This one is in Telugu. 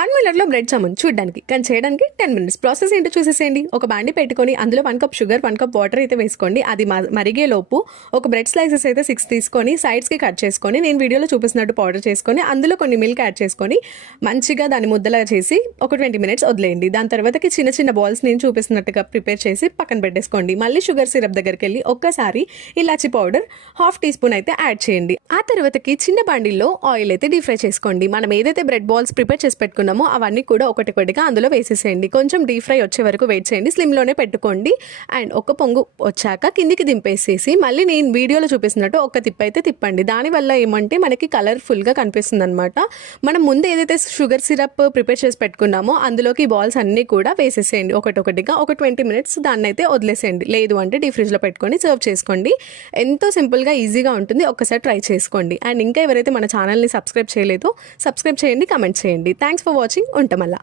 1 మినిట్లో బ్రెడ్ జామున్ చూడడానికి కానీ చేయడానికి 10 మినిట్స్. ప్రాసెస్ ఏంటో చూసేసేయండి. ఒక బాండి పెట్టుకొని అందులో 1 కప్ షుగర్ 1 కప్ వాటర్ అయితే వేసుకోండి. అది మరిగే లోపు ఒక బ్రెడ్ స్లైసెస్ అయితే 6 తీసుకొని సైడ్స్కి కట్ చేసుకొని నేను వీడియోలో చూపిస్తున్నట్టు పౌడర్ చేసుకొని అందులో కొన్ని మిల్క్ యాడ్ చేసుకొని మంచిగా దాన్ని ముద్దలా చేసి ఒక 20 మినిట్స్ వదిలేయండి. దాని తర్వాతకి చిన్న చిన్న బాల్స్ నేను చూపిస్తున్నట్టుగా ప్రిపేర్ చేసి పక్కన పెట్టేసుకోండి. మళ్ళీ షుగర్ సిరప్ దగ్గరికి వెళ్ళి ఒక్కసారి ఇలాచి పౌడర్ 1/2 టీ స్పూన్ అయితే యాడ్ చేయండి. ఆ తర్వాతకి చిన్న బాండిల్లో ఆయిల్ అయితే డీప్ ఫ్రై చేసుకోండి. మనం ఏదైతే బ్రెడ్ బాల్స్ ప్రిపేర్ చేసి పెట్టుకున్నామో అవన్నీ కూడా ఒకటిగా అందులో వేసేసేయండి. కొంచెం డీప్ ఫ్రై వచ్చే వరకు వెయిట్ చేయండి. స్లిమ్లోనే పెట్టుకోండి. అండ్ ఒక పొంగు వచ్చాక కిందికి దింపేసేసి మళ్ళీ నేను వీడియోలో చూపిస్తున్నట్టు ఒక తిప్ప అయితే తిప్పండి. దానివల్ల ఏమంటే మనకి కలర్ఫుల్గా కనిపిస్తుంది అనమాట. మనం ముందు ఏదైతే షుగర్ సిరప్ ప్రిపేర్ చేసి పెట్టుకున్నామో అందులోకి బాల్స్ అన్నీ కూడా వేసేసేయండి ఒకటిగా. ఒక 20 మినిట్స్ దాన్ని అయితే వదిలేసేయండి. లేదు అంటే డీప్ ఫ్రిడ్జ్లో పెట్టుకొని సర్వ్ చేసుకోండి. ఎంతో సింపుల్గా ఈజీగా ఉంటుంది. ఒక్కసారి ట్రై చేసుకోండి. అండ్ ఇంకా ఎవరైతే మన ఛానల్ని సబ్స్క్రైబ్ చేయలేదో సబ్స్క్రైబ్ చేయండి, కమెంట్ చేయండి. Thanks for watching. ఉంటామల్లా.